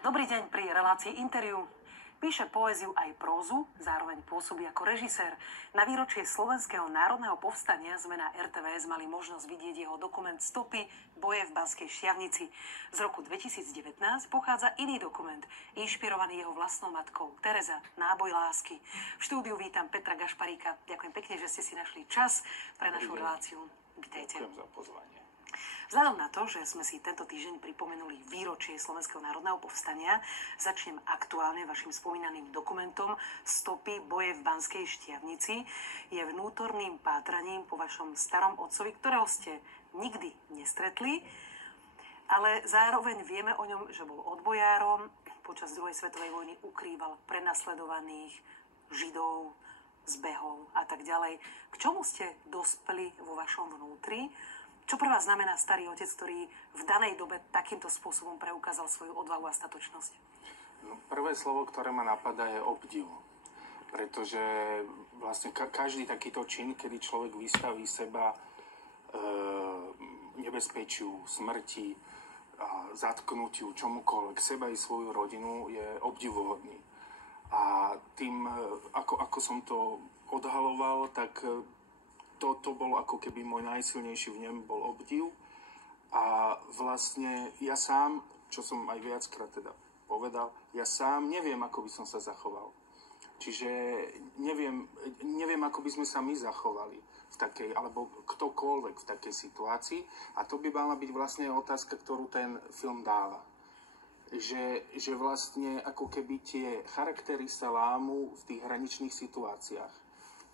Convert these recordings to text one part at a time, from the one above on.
Dobrý deň pri relácii Interview. Píše poéziu aj prózu, zároveň pôsobí ako režisér. Na výročie Slovenského národného povstania sme na RTVS mali možnosť vidieť jeho dokument Stopy boje v Banskej Štiavnici. Z roku 2019 pochádza iný dokument, inšpirovaný jeho vlastnou matkou, Tereza, Náboj lásky. V štúdiu vítam Petra Gašparíka. Ďakujem pekne, že ste si našli čas pre našu reláciu. Vítajte. Ďakujem za pozvanie. Vzhľadom na to, že sme si tento týždeň pripomenuli výročie Slovenského národného povstania, začnem aktuálne vašim spomínaným dokumentom Stopy boje v Banskej Štiavnici. Je vnútorným pátraním po vašom starom otcovi, ktorého ste nikdy nestretli, ale zároveň vieme o ňom, že bol odbojárom, počas druhej svetovej vojny ukrýval prenasledovaných Židov, zbehov a tak ďalej. K čomu ste dospeli vo vašom vnútri? Čo pre vás znamená starý otec, ktorý v danej dobe takýmto spôsobom preukázal svoju odvahu a statočnosť? No, prvé slovo, ktoré ma napadá, je obdiv. Pretože vlastne každý takýto čin, kedy človek vystaví seba nebezpečiu, smrti, zatknutiu, čomukoľvek, seba i svoju rodinu, je obdivuhodný. A tým, ako som to odhaloval, tak to bol ako keby môj najsilnejší v ňom bol obdiv. A vlastne ja sám, čo som aj viackrát teda povedal, ja sám neviem, ako by som sa zachoval. Čiže neviem, ako by sme sa my zachovali v takej, alebo ktokoľvek v takej situácii. A to by mala byť vlastne otázka, ktorú ten film dáva. Že vlastne ako keby tie charaktery sa lámu v tých hraničných situáciách.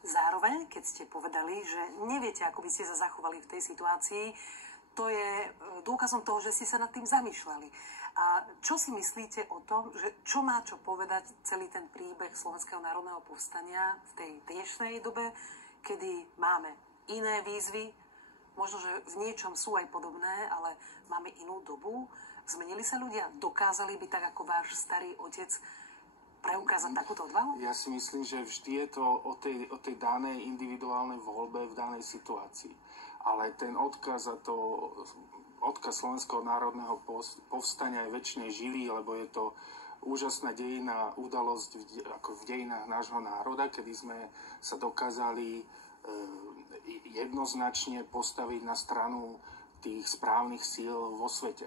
Zároveň, keď ste povedali, že neviete, ako by ste sa zachovali v tej situácii, to je dôkazom toho, že ste sa nad tým zamýšľali. A čo si myslíte o tom, že čo má čo povedať celý ten príbeh Slovenského národného povstania v tej dnešnej dobe, kedy máme iné výzvy, možno, že v niečom sú aj podobné, ale máme inú dobu. Zmenili sa ľudia? Dokázali by tak ako váš starý otec preukázať takúto odvahu? Ja si myslím, že vždy je to o tej danej individuálnej voľbe v danej situácii. Ale ten odkaz Slovenského národného povstania je väčšine živý, lebo je to úžasná dejinná udalosť ako v dejinách nášho národa, kedy sme sa dokázali jednoznačne postaviť na stranu tých správnych síl vo svete.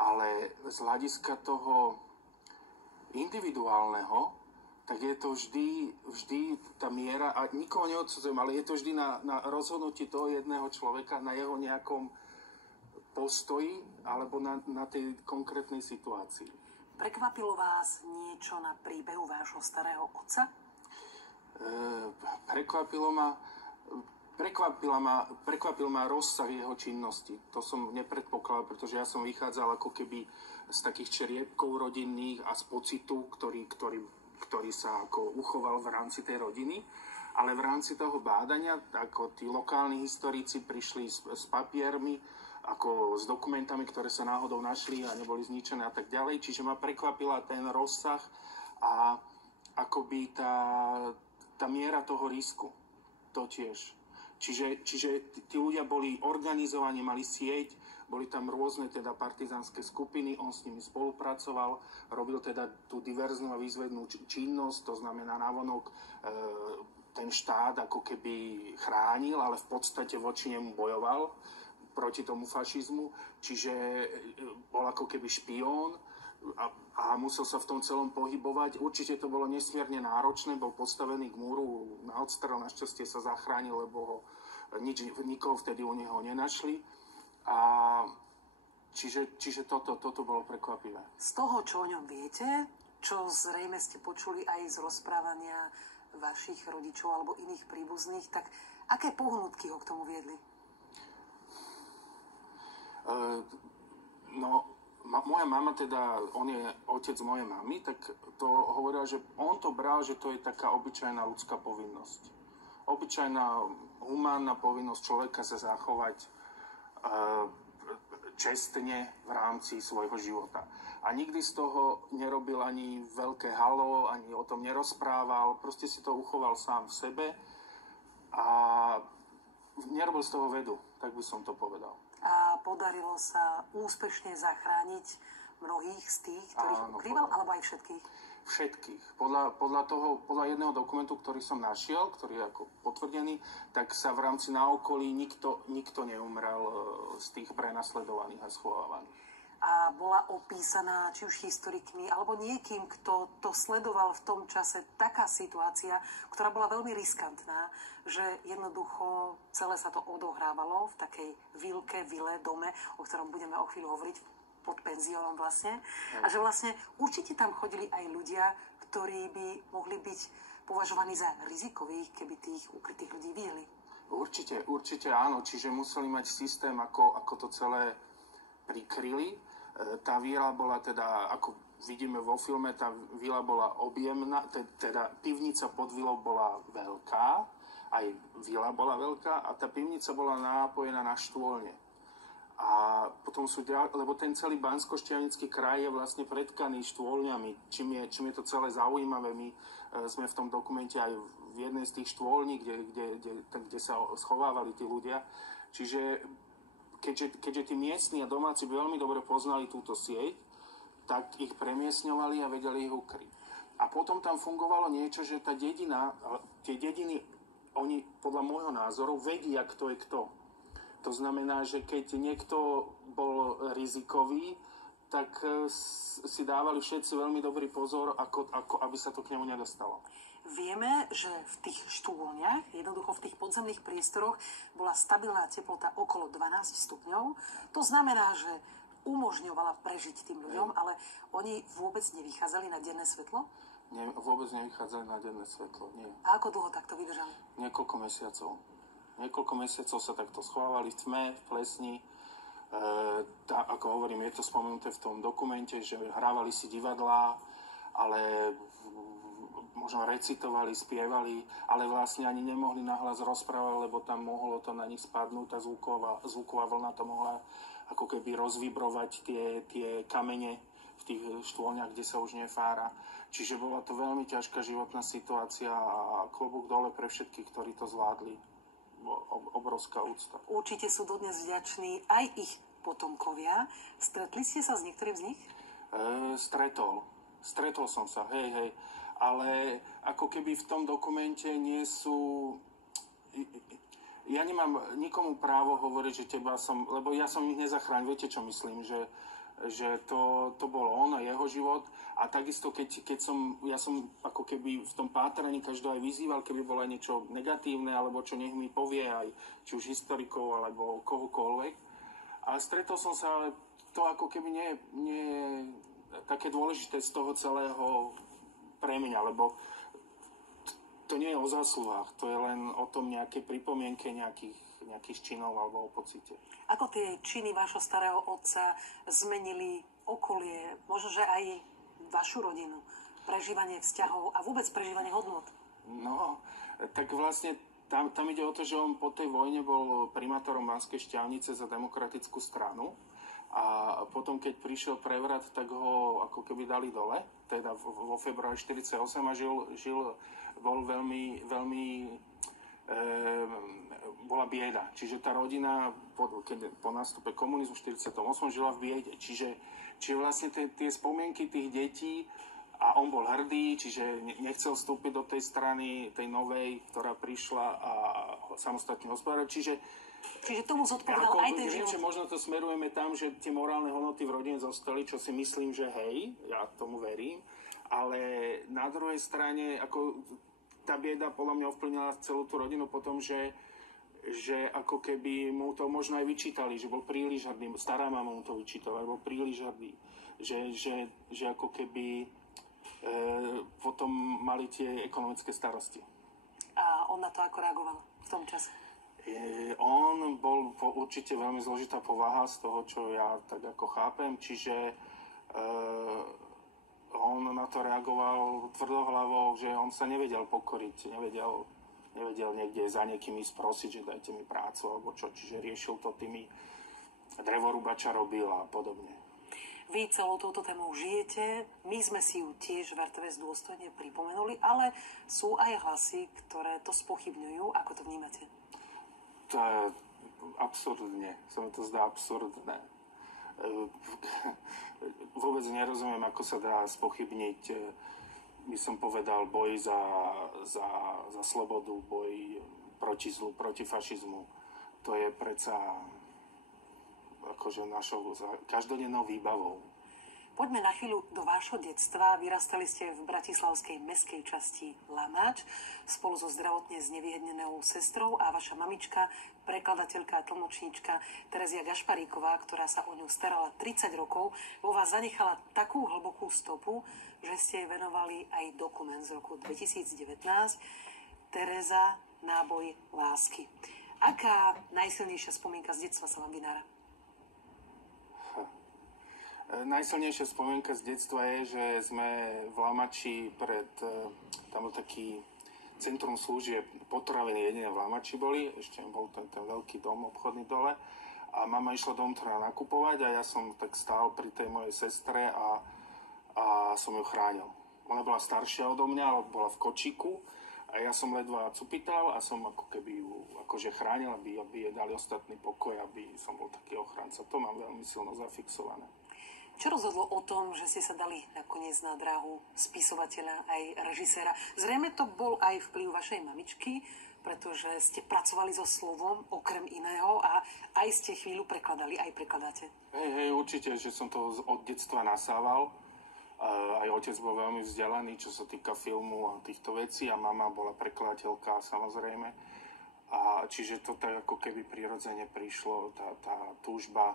Ale z hľadiska toho individuálneho, tak je to vždy tá miera, a nikoho neodsudzujem, ale je to vždy na rozhodnutí toho jedného človeka, na jeho nejakom postoji alebo na tej konkrétnej situácii. Prekvapilo vás niečo na príbehu vášho starého otca? Prekvapil ma rozsah jeho činnosti. To som nepredpokladal, pretože ja som vychádzal ako keby z takých čeriepkov rodinných a z pocitu, ktorý sa ako uchoval v rámci tej rodiny. Ale v rámci toho bádania, ako tí lokálni historici prišli s papiermi, ako s dokumentami, ktoré sa náhodou našli a neboli zničené a tak ďalej. Čiže ma prekvapila ten rozsah a akoby tá miera toho risku. To tiež. Čiže tí ľudia boli organizovaní, mali sieť, boli tam rôzne teda partizánske skupiny, on s nimi spolupracoval, robil teda tú diverznú a výzvednú činnosť, to znamená navonok ten štát ako keby chránil, ale v podstate voči nemu bojoval proti tomu fašizmu, čiže bol ako keby špión a musel sa v tom celom pohybovať. Určite to bolo nesmierne náročné, bol postavený k múru na odstrel, našťastie sa zachránil, lebo nikoho vtedy u neho nenašli. A čiže toto bolo prekvapivé. Z toho, čo o ňom viete, čo zrejme ste počuli aj z rozprávania vašich rodičov alebo iných príbuzných, tak aké pohnutky ho k tomu viedli? Moja mama, teda, on je otec mojej mamy, tak to hovorila, že on to bral, že to je taká obyčajná ľudská povinnosť. Obyčajná humánna povinnosť človeka sa zachovať čestne v rámci svojho života. A nikdy z toho nerobil ani veľké halo, ani o tom nerozprával, proste si to uchoval sám v sebe a nerobil z toho vedu, tak by som to povedal. A podarilo sa úspešne zachrániť mnohých z tých, ktorých ukrýval, alebo aj všetkých? Všetkých. Podľa jedného dokumentu, ktorý som našiel, ktorý je ako potvrdený, tak sa v rámci na okolí nikto neumrel z tých prenasledovaných a schovávaných. A bola opísaná či už historikmi, alebo niekým, kto to sledoval v tom čase, taká situácia, ktorá bola veľmi riskantná, že jednoducho celé sa to odohrávalo v takej vile, dome, o ktorom budeme o chvíľu hovoriť, pod penziónom vlastne. A že vlastne určite tam chodili aj ľudia, ktorí by mohli byť považovaní za rizikových, keby tých ukrytých ľudí videli. Určite áno. Čiže museli mať systém, ako to celé prikryli. Tá víla bola teda, ako vidíme vo filme, tá víla bola objemná, teda pivnica pod vílou bola veľká, aj víla bola veľká a tá pivnica bola nápojená na štôlne. A potom lebo ten celý Banskoštiavnický kraj je vlastne pretkaný štôlňami, čím je to celé zaujímavé. My sme v tom dokumente aj v jednej z tých štôlní, kde sa schovávali tí ľudia. Čiže keďže tí miestni a domáci by veľmi dobre poznali túto sieť, tak ich premiestňovali a vedeli ich ukryť. A potom tam fungovalo niečo, že tá dedina, tie dediny, oni podľa môjho názoru vedia, kto je kto. To znamená, že keď niekto bol rizikový, tak si dávali všetci veľmi dobrý pozor, ako aby sa to k nemu nedostalo. Vieme, že v tých štúlniach, jednoducho v tých podzemných priestoroch, bola stabilná teplota okolo 12 stupňov. To znamená, že umožňovala prežiť tým ľuďom, ale oni vôbec nevychádzali na denné svetlo? Vôbec nevychádzali na denné svetlo, nie. A ako dlho takto vydržali? Niekoľko mesiacov sa takto schovávali v tme, v plesni. Ako hovorím, je to spomenuté v tom dokumente, že hrávali si divadlá, ale možno recitovali, spievali, ale vlastne ani nemohli nahlas rozprávať, lebo tam mohlo to na nich spadnúť, tá zvuková vlna to mohla ako keby rozvibrovať tie kamene v tých štôlniach, kde sa už nefára. Čiže bola to veľmi ťažká životná situácia a klobúk dole pre všetkých, ktorí to zvládli. Obrovská úcta. Určite sú dodnes vďační aj ich potomkovia. Stretli ste sa s niektorým z nich? Stretol som sa, hej. Ale ako keby v tom dokumente nie sú... Ja nemám nikomu právo hovoriť, že teba som... Lebo ja som ich nezachránil. Viete, čo myslím? Že to bol on a jeho život. A takisto, ja som ako keby v tom pátraní každého aj vyzýval, keby bolo aj niečo negatívne, alebo čo nech mi povie aj, či už historikov, alebo kohokoľvek. A stretol som sa, ale to ako keby nie je také dôležité z toho celého pre mňa, lebo to nie je o zásluhách, to je len o tom nejakej pripomienke nejakých činov alebo o pocite. Ako tie činy vášho starého otca zmenili okolie, možno, že aj vašu rodinu, prežívanie vzťahov a vôbec prežívanie hodnôt? No, tak vlastne tam ide o to, že on po tej vojne bol primátorom Banskej Štiavnice za demokratickú stranu a potom, keď prišiel prevrat, tak ho ako keby dali dole, teda vo februári 1948 a žil bol veľmi bola bieda. Čiže tá rodina po nástupe komunizmu v 1948 žila v biede. Čiže vlastne tie spomienky tých detí a on bol hrdý, čiže nechcel vstúpiť do tej strany, tej novej, ktorá prišla a samostatne hospodáril. Čiže tomu zodpovedal aj ten život. Možno to smerujeme tam, že tie morálne hodnoty v rodine zostali, čo si myslím, že hej, ja tomu verím. Ale na druhej strane, ako tá bieda podľa mňa ovplyvnila celú tú rodinu potom, že ako keby mu to možno aj vyčítali, že bol príliš hrdý. Stará mama mu to vyčítala, bol príliš hrdý. Že ako keby potom mali tie ekonomické starosti. A on na to ako reagoval v tom čase? On bol určite veľmi zložitá povaha z toho, čo ja tak ako chápem, čiže on na to reagoval tvrdohlavo, že on sa nevedel pokoriť, nevedel niekde za niekým ísť prosiť, že dajte mi prácu alebo čo, čiže riešil to tými drevorúbača robil a podobne. Vy celou touto témou žijete, my sme si ju tiež v RTVS dôstojne pripomenuli, ale sú aj hlasy, ktoré to spochybňujú. Ako to vnímate? To je absurdne, sa mi to zdá absurdné. vôbec nerozumiem, ako sa dá spochybniť, by som povedal, boj za slobodu, boj proti zlu, proti fašizmu. To je predsa akože našou každodennou výbavou. Poďme na chvíľu do vášho detstva. Vyrastali ste v bratislavskej mestskej časti Lamáč spolu so zdravotne znevýhodnenou sestrou a vaša mamička, prekladateľka a tlmočníčka Terezia Gašparíková, ktorá sa o ňu starala 30 rokov, vo vás zanechala takú hlbokú stopu, že ste jej venovali aj dokument z roku 2019 Tereza, náboj lásky. Aká najsilnejšia spomienka z detstva sa vám vynára? Najsilnejšia spomienka z detstva je, že sme v Lamači tam bol taký centrum služieb, potraviny jedine v Lamači boli, ešte bol ten veľký dom obchodný dole a mama išla dovnútra nakupovať a ja som tak stál pri tej mojej sestre a som ju chránil. Ona bola staršia odo mňa, ale bola v kočíku a ja som ledva cupital a som ako keby ju akože chránil, aby jej dali ostatný pokoj, aby som bol taký ochranca. To mám veľmi silno zafixované. Čo rozhodlo o tom, že ste sa dali nakoniec na dráhu spisovateľa aj režiséra? Zrejme to bol aj vplyv vašej mamičky, pretože ste pracovali so slovom okrem iného a aj ste chvíľu prekladali, aj prekladáte. Hej, určite, že som to od detstva nasával. Aj otec bol veľmi vzdelaný, čo sa týka filmu a týchto vecí a mama bola prekladateľka samozrejme. A čiže to tak ako keby prirodzene prišlo, tá túžba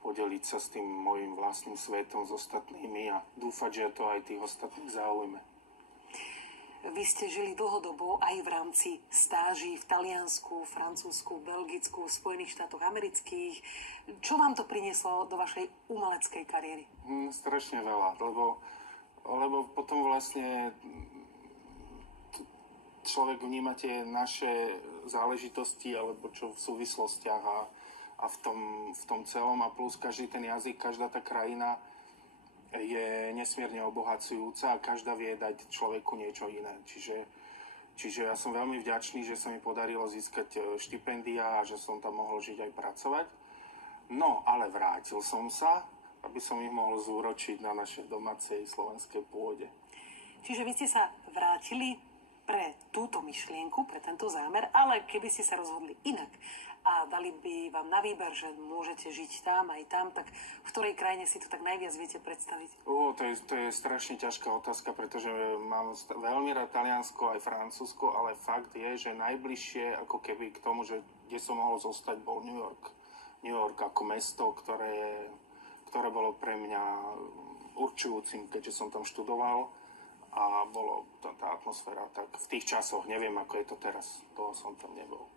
podeliť sa s tým mojím vlastným svetom, s ostatnými a dúfať, že to aj tých ostatných zaujme. Vy ste žili dlhodobo aj v rámci stáží v Taliansku, Francúzsku, Belgicku, Spojených štátoch amerických. Čo vám to prinieslo do vašej umeleckej kariéry? Strašne veľa, lebo potom vlastne človek vníma tie naše záležitosti alebo čo v súvislostiach a v tom celom a plus každý ten jazyk, každá tá krajina je nesmierne obohacujúca a každá vie dať človeku niečo iné. Čiže ja som veľmi vďačný, že sa mi podarilo získať štipendia a že som tam mohol žiť aj pracovať. No, ale vrátil som sa, aby som ich mohol zúročiť na našej domácej slovenskej pôde. Čiže vy ste sa vrátili pre túto myšlienku, pre tento zámer, ale keby ste sa rozhodli inak a dali by vám na výber, že môžete žiť tam aj tam, tak v ktorej krajine si to tak najviac viete predstaviť? To je strašne ťažká otázka, pretože mám veľmi rád Taliansko aj Francúzsko, ale fakt je, že najbližšie ako keby k tomu, že kde som mohol zostať, bol New York. New York ako mesto, ktoré bolo pre mňa určujúcim, keďže som tam študoval a bolo tá atmosféra tak v tých časoch, neviem ako je to teraz, toho som tam nebol.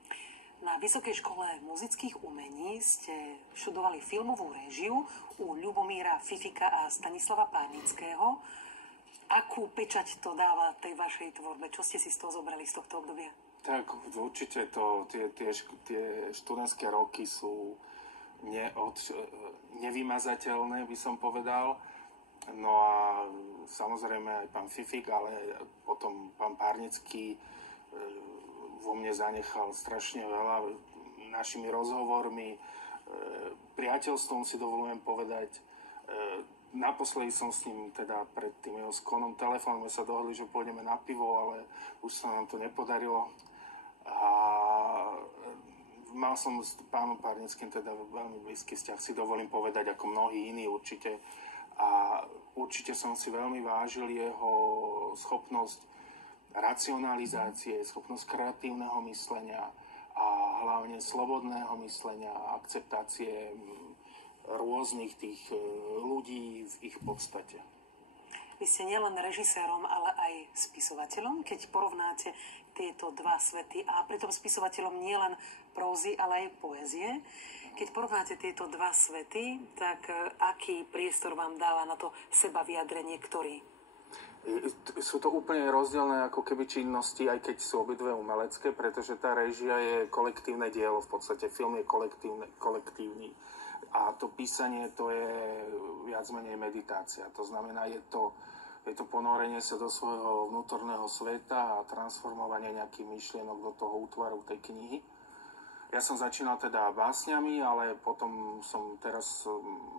Na Vysokej škole muzických umení ste študovali filmovú réžiu u Ľubomíra Fifika a Stanislava Párnického. Akú pečať to dáva tej vašej tvorbe? Čo ste si z toho zobrali z tohto obdobia? Tak určite tie študentské roky sú nevymazateľné, by som povedal. No a samozrejme aj pán Fifik, ale potom pán Párnický vo mne zanechal strašne veľa našimi rozhovormi, priateľstvom si dovolujem povedať. Naposledy som s ním teda pred tým jeho sklonom telefónom sa dohodli, že pôjdeme na pivo, ale už sa nám to nepodarilo. A mal som s pánom Párnickým teda veľmi blízky vzťah, si dovolím povedať, ako mnohí iní určite. A určite som si veľmi vážil jeho schopnosť racionalizácie, schopnosť kreatívneho myslenia a hlavne slobodného myslenia a akceptácie rôznych tých ľudí v ich podstate. Vy ste nielen režisérom, ale aj spisovateľom, keď porovnáte tieto dva svety a pritom spisovateľom nielen prózy, ale aj poézie. Keď porovnáte tieto dva svety, tak aký priestor vám dáva na to seba vyjadrenie, ktorý? Sú to úplne rozdielne ako keby činnosti, aj keď sú obidve umelecké, pretože tá réžia je kolektívne dielo, v podstate film je kolektívny. A to písanie to je viac menej meditácia. To znamená, je to ponorenie sa do svojho vnútorného sveta a transformovanie nejakých myšlienok do toho útvaru tej knihy. Ja som začínal teda básňami, ale potom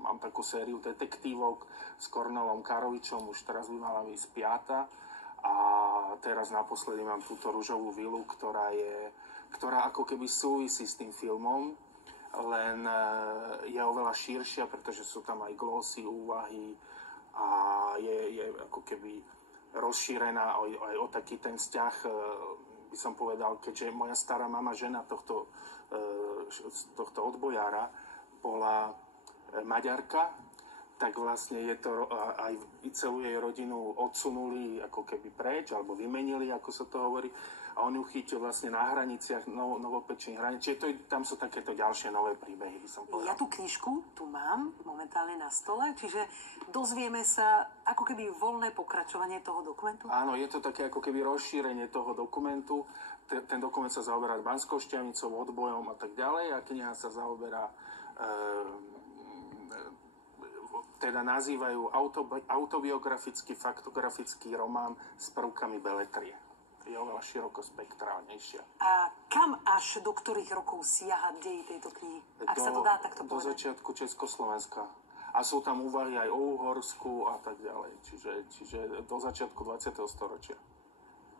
mám takú sériu detektívok s Kornelom Karovičom, už teraz by mala ísť 5. A teraz naposledy mám túto Ružovú vilu, ktorá ako keby súvisí s tým filmom, len je oveľa širšia, pretože sú tam aj glosy, úvahy a je ako keby rozšírená aj o taký ten vzťah, by som povedal, keďže moja stará mama, žena tohto odbojára bola Maďarka, tak vlastne je to aj celú jej rodinu odsunuli ako keby preč, alebo vymenili, ako sa to hovorí, a on ju chytil vlastne na hraniciach, novopečných hraníc. Čiže tam sú takéto ďalšie nové príbehy, by som povedal. Ja tú knižku tu mám momentálne na stole, čiže dozvieme sa ako keby voľné pokračovanie toho dokumentu? Áno, je to také ako keby rozšírenie toho dokumentu. Ten dokument sa zaoberá Banskou Štiavnicou, odbojom a tak ďalej, a kniha sa zaoberá teda nazývajú autobiografický, faktografický román s prvkami beletrie. Je oveľa širokospektrálnejšia. A kam až do ktorých rokov siaha dej tejto knihy? Ak sa to dá takto povedať. Do začiatku Československa. A sú tam úvahy aj o Uhorsku a tak ďalej. Čiže do začiatku 20. storočia.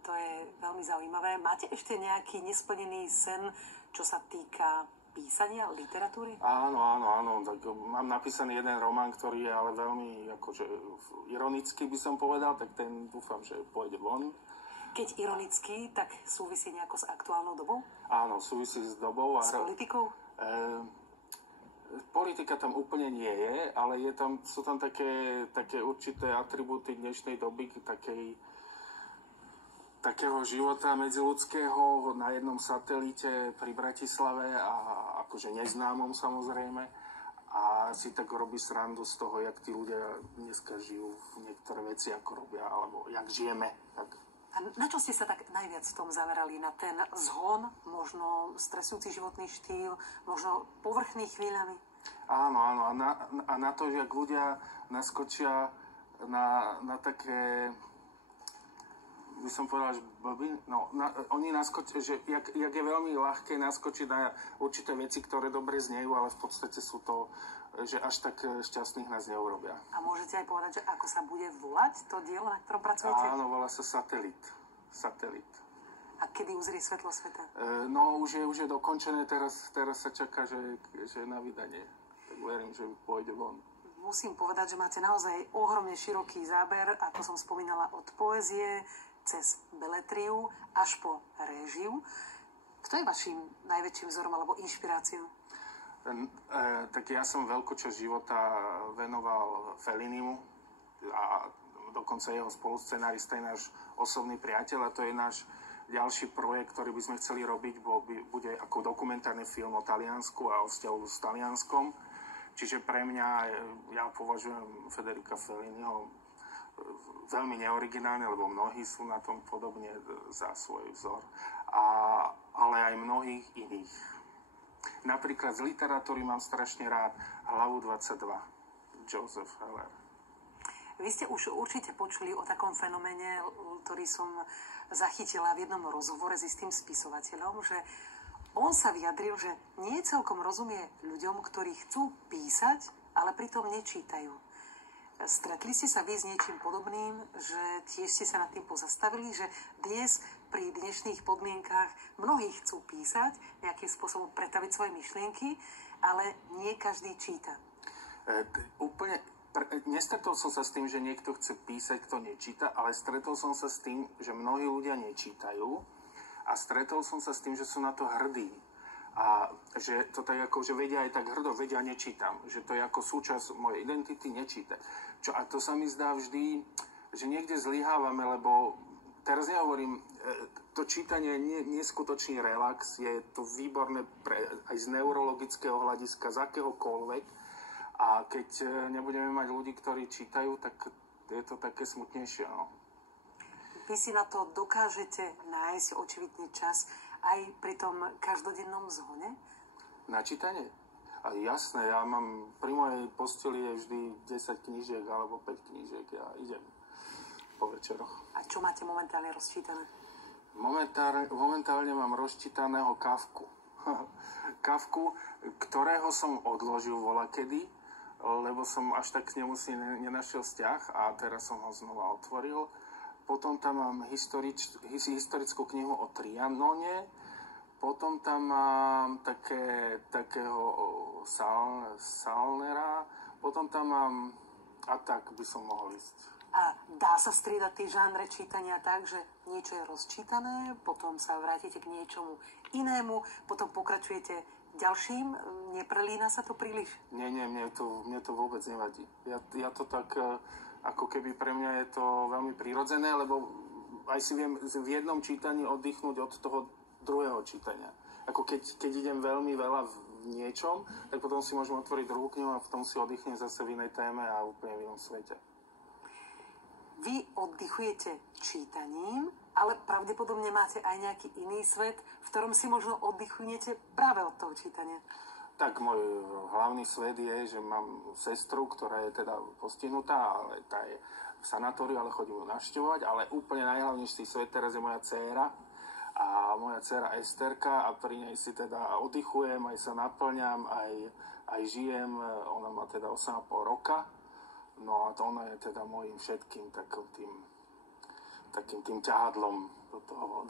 To je veľmi zaujímavé. Máte ešte nejaký nesplnený sen, čo sa týka písania, literatúry? Áno. Tak mám napísaný jeden román, ktorý je ale veľmi akože ironický, by som povedal, tak ten dúfam, že pôjde von. Keď ironický, tak súvisí nejako s aktuálnou dobou? Áno, súvisí s dobou. S politikou? Politika tam úplne nie je, ale sú tam také určité atribúty dnešnej doby, takého života medziľudského na jednom satelite pri Bratislave a akože neznámom samozrejme. A si tak robí srandu z toho, jak tí ľudia dneska žijú, niektoré veci ako robia, alebo jak žijeme. Tak. A na čo ste sa tak najviac v tom zamerali? Na ten zhon, možno stresujúci životný štýl, možno povrchný chvíľami? Áno. A na to, jak ľudia naskočia na také, by som povedal, že oni naskočia, že jak je veľmi ľahké naskočiť na určité veci, ktoré dobre znejú, ale v podstate sú to, že až tak šťastných nás neurobia. A môžete aj povedať, že ako sa bude volať to dielo, na ktorom pracujete? Áno, volá sa Satelit. A kedy uzrie svetlo sveta? Už je dokončené, teraz sa čaká, že na vydanie. Tak verím, že pôjde von. Musím povedať, že máte naozaj ohromne široký záber, ako som spomínala, od poézie cez beletriu až po réžiu. Kto je vašim najväčším vzorom alebo inšpiráciou? Tak ja som veľkú časť života venoval Fellinimu a dokonca jeho spoluscenárista je náš osobný priateľ, a to je náš ďalší projekt, ktorý by sme chceli robiť, bude ako dokumentárny film o Taliansku a o vzťahu s Talianskom. Čiže pre mňa, ja považujem Federica Felliniho veľmi neoriginálne, lebo mnohí sú na tom podobne za svoj vzor, ale aj mnohých iných. Napríklad z literatúry mám strašne rád Hlavu 22, Joseph Heller. Vy ste už určite počuli o takom fenoméne, ktorý som zachytila v jednom rozhovore s istým spisovateľom, že on sa vyjadril, že nie celkom rozumie ľuďom, ktorí chcú písať, ale pritom nečítajú. Stretli ste sa vy s niečím podobným, že tiež ste sa nad tým pozastavili, že dnes pri dnešných podmienkách mnohí chcú písať, nejakým spôsobom pretaviť svoje myšlienky, ale nie každý číta. Nestretol som sa s tým, že niekto chce písať, kto nečíta, ale stretol som sa s tým, že mnohí ľudia nečítajú, a stretol som sa s tým, že sú na to hrdí. A že to tak ako, že vedia aj tak hrdo, vedia, nečítam. Že to je ako súčasť mojej identity nečítať. A to sa mi zdá vždy, že niekde zlyhávame, lebo teraz nehovorím, to čítanie je neskutočný relax, je to výborné aj z neurologického hľadiska, z akéhokoľvek. A keď nebudeme mať ľudí, ktorí čítajú, tak je to také smutnejšie. No. Vy si na to dokážete nájsť očividne čas aj pri tom každodennom zhone? Na čítanie? A jasné, ja mám, pri mojej posteli je vždy 10 knížiek alebo 5 knížiek, ja idem po večeroch. A čo máte momentálne rozčítané? Momentálne mám rozčítaného Kafku. Kafku, ktorého som odložil volakedy, lebo som až tak s nemu si nenašiel vzťah a teraz som ho znova otvoril. Potom tam mám historickú knihu o Trianone, potom tam mám takého Salnera, potom tam mám, a tak by som mohol ísť. A dá sa striedať tie žánre čítania tak, že niečo je rozčítané, potom sa vrátite k niečomu inému, potom pokračujete ďalším? Neprelína sa to príliš? Nie, mne to vôbec nevadí. Ja to tak, ako keby pre mňa je to veľmi prirodzené, lebo aj si viem v jednom čítaní oddychnúť od toho druhého čítania. Ako keď idem veľmi veľa v niečom, tak potom si môžem otvoriť druhú knihu a v tom si oddychnem zase v inej téme a úplne v inom svete. Vy oddychujete čítaním, ale pravdepodobne máte aj nejaký iný svet, v ktorom si možno oddychujete práve od toho čítania. Tak môj hlavný svet je, že mám sestru, ktorá je teda postihnutá, ale tá je v sanatóriu, ale chodím ju navštevovať, ale úplne najhlavnejší svet teraz je moja dcéra a moja dcéra Esterka a pri nej si teda oddychujem, aj sa naplňam, aj žijem. Ona má teda 8,5 roka. No a to ona je teda môjim všetkým takým tým ťahadlom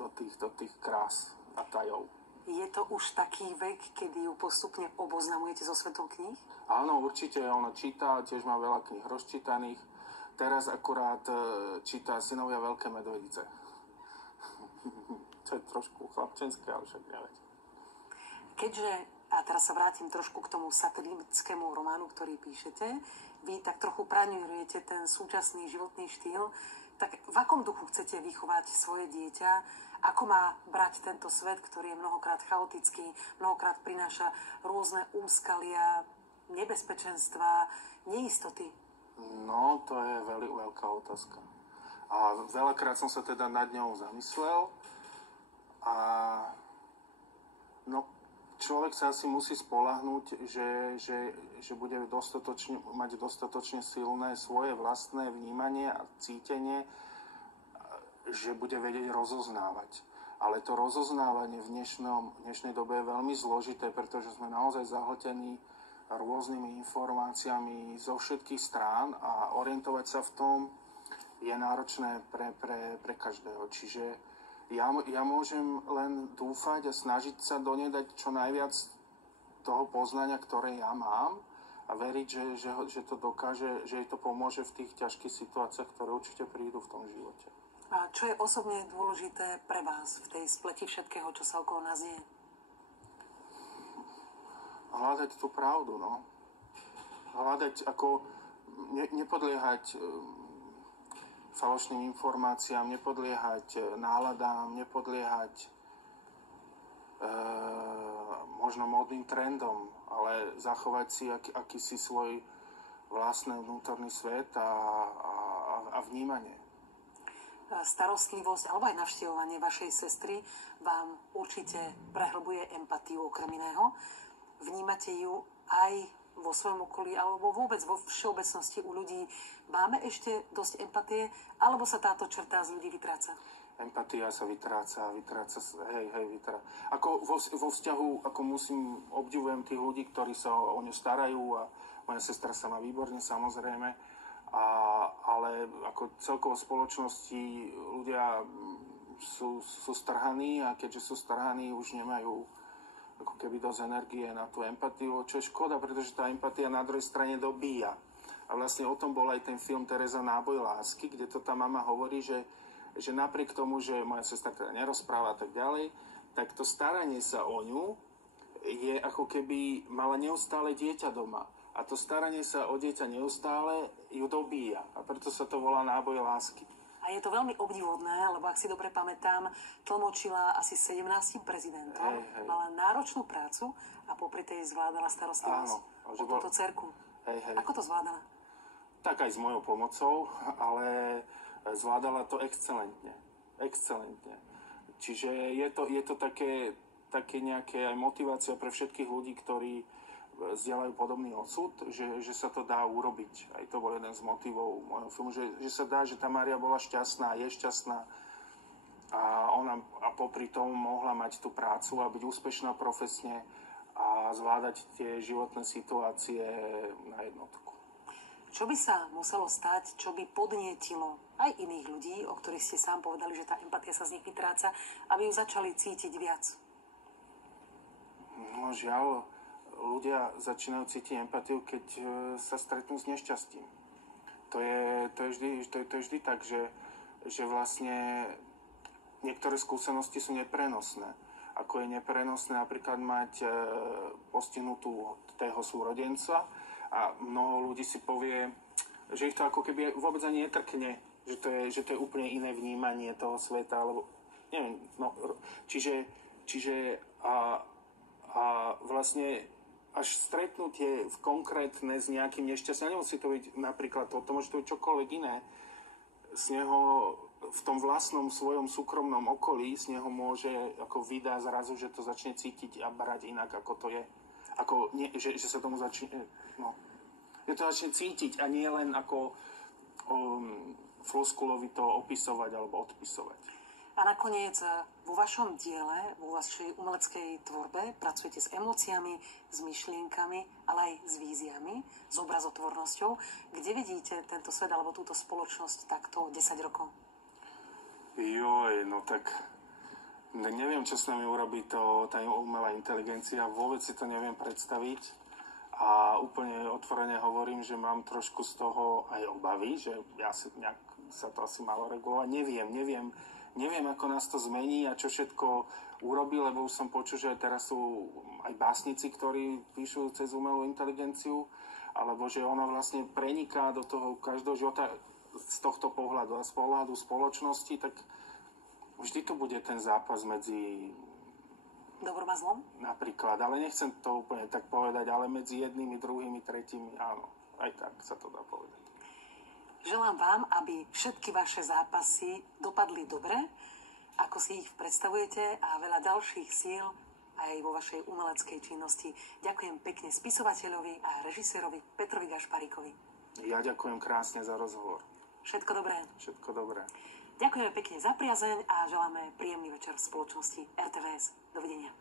do tých krás a tajov. Je to už taký vek, kedy ju postupne oboznamujete so svetom kníh? Áno, určite. Ona číta, tiež má veľa kníh rozčítaných. Teraz akurát číta Synovia Veľké medvedice. To je trošku chlapčenské, ale však neveď. Keďže, a teraz sa vrátim trošku k tomu satirickému románu, ktorý píšete, vy tak trochu praňujete ten súčasný životný štýl, tak v akom duchu chcete vychovať svoje dieťa? Ako má brať tento svet, ktorý je mnohokrát chaotický, mnohokrát prináša rôzne úskalia, nebezpečenstva, neistoty? No, to je veľká otázka. A veľakrát som sa teda nad ňou zamyslel a no, človek sa asi musí spoľahnúť, že bude mať dostatočne silné svoje vlastné vnímanie a cítenie, že bude vedieť rozoznávať. Ale to rozoznávanie v dnešnej dobe je veľmi zložité, pretože sme naozaj zahltení rôznymi informáciami zo všetkých strán a orientovať sa v tom je náročné pre každého. Čiže ja môžem len dúfať a snažiť sa do nej dať čo najviac toho poznania, ktoré ja mám a veriť, že to dokáže, že jej to pomôže v tých ťažkých situáciách, ktoré určite prídu v tom živote. A čo je osobne dôležité pre vás v tej spleti všetkého, čo sa okolo nás deje? Hľadať tú pravdu, no. Hľadať, ako nepodliehať falošným informáciám, nepodliehať náladám, nepodliehať možno módnym trendom, ale zachovať si akýsi svoj vlastný vnútorný svet a vnímanie. Starostlivosť alebo aj navštevovanie vašej sestry vám určite prehlbuje empatiu okrem iného. Vnímate ju aj vo svojom okolí alebo vôbec vo všeobecnosti u ľudí? Máme ešte dosť empatie alebo sa táto črta z ľudí vytráca? Empatia sa vytráca. Ako vo vzťahu, ako obdivujem tých ľudí, ktorí sa o ňu starajú a moja sestra sa má výborne, samozrejme. Ale ako celkovo v spoločnosti ľudia sú strhaní a keďže sú strhaní, už nemajú ako keby dosť energie na tú empatiu, čo je škoda, pretože tá empatia na druhej strane dobíja. A vlastne o tom bol aj ten film Tereza Náboj lásky, kde to tá mama hovorí, že napriek tomu, že moja sestra teda nerozpráva a tak ďalej, tak to staranie sa o ňu je ako keby mala neustále dieťa doma. A to staranie sa o dieťa neustále ju dobíja. A preto sa to volá náboj lásky. A je to veľmi obdivodné, lebo ak si dobre pamätám, tlmočila asi 17 prezidentom, mala náročnú prácu a popri tej zvládala starostlivosť o túto dcerku. Ako to zvládala? Tak aj s mojou pomocou, ale zvládala to excelentne. Čiže je to také nejaké aj motivácia pre všetkých ľudí, ktorí zdieľajú podobný osud, že sa to dá urobiť. Aj to bol jeden z motivov môjho filmu, že sa dá, že tá Mária bola šťastná, je šťastná a popri tom mohla mať tú prácu a byť úspešná profesne a zvládať tie životné situácie na jednotku. Čo by sa muselo stať, čo by podnietilo aj iných ľudí, o ktorých ste sám povedali, že tá empatia sa z nich vytráca, aby ju začali cítiť viac? No žiaľ, ľudia začínajú cítiť empatiu, keď sa stretnú s nešťastím. To je vždy tak, že vlastne niektoré skúsenosti sú neprenosné. Ako je neprenosné napríklad mať postihnutého súrodenca a mnoho ľudí si povie, že ich to ako keby vôbec ani netrkne, že to je úplne iné vnímanie toho sveta, alebo neviem, no, čiže vlastne až stretnutie v konkrétne s nejakým nešťastím, nemusí to byť napríklad to môže to byť čokoľvek iné, z neho v tom vlastnom svojom súkromnom okolí z neho môže ako vydá zrazu, že to začne cítiť a brať inak, ako to je. Ako, nie, že sa tomu začne, no, že to začne cítiť a nie len ako floskulovi to opisovať alebo odpisovať. A nakoniec vo vašom diele, vo vašej umeleckej tvorbe pracujete s emóciami, s myšlienkami, ale aj s víziami, s obrazotvornosťou. Kde vidíte tento svet alebo túto spoločnosť takto 10 rokov? Joj, no tak neviem, čo s nami urobí tá umelá inteligencia, vôbec si to neviem predstaviť a úplne otvorene hovorím, že mám trošku z toho aj obavy, že nejak sa to asi malo regulovať. Neviem, ako nás to zmení a čo všetko urobí, lebo už som počul, že teraz sú aj básnici, ktorí píšu cez umelú inteligenciu, alebo že ona vlastne preniká do toho každého života z tohto pohľadu a z pohľadu spoločnosti, tak vždy to bude ten zápas medzi dobrom a zlom? Napríklad, ale nechcem to úplne tak povedať, ale medzi jednými, druhými, tretími, áno, aj tak sa to dá povedať. Želám vám, aby všetky vaše zápasy dopadli dobre, ako si ich predstavujete a veľa ďalších síl aj vo vašej umeleckej činnosti. Ďakujem pekne spisovateľovi a režisérovi Petrovi Gašparíkovi. Ja ďakujem krásne za rozhovor. Všetko dobré. Všetko dobré. Ďakujeme pekne za priazeň a želáme príjemný večer v spoločnosti RTVS. Dovidenia.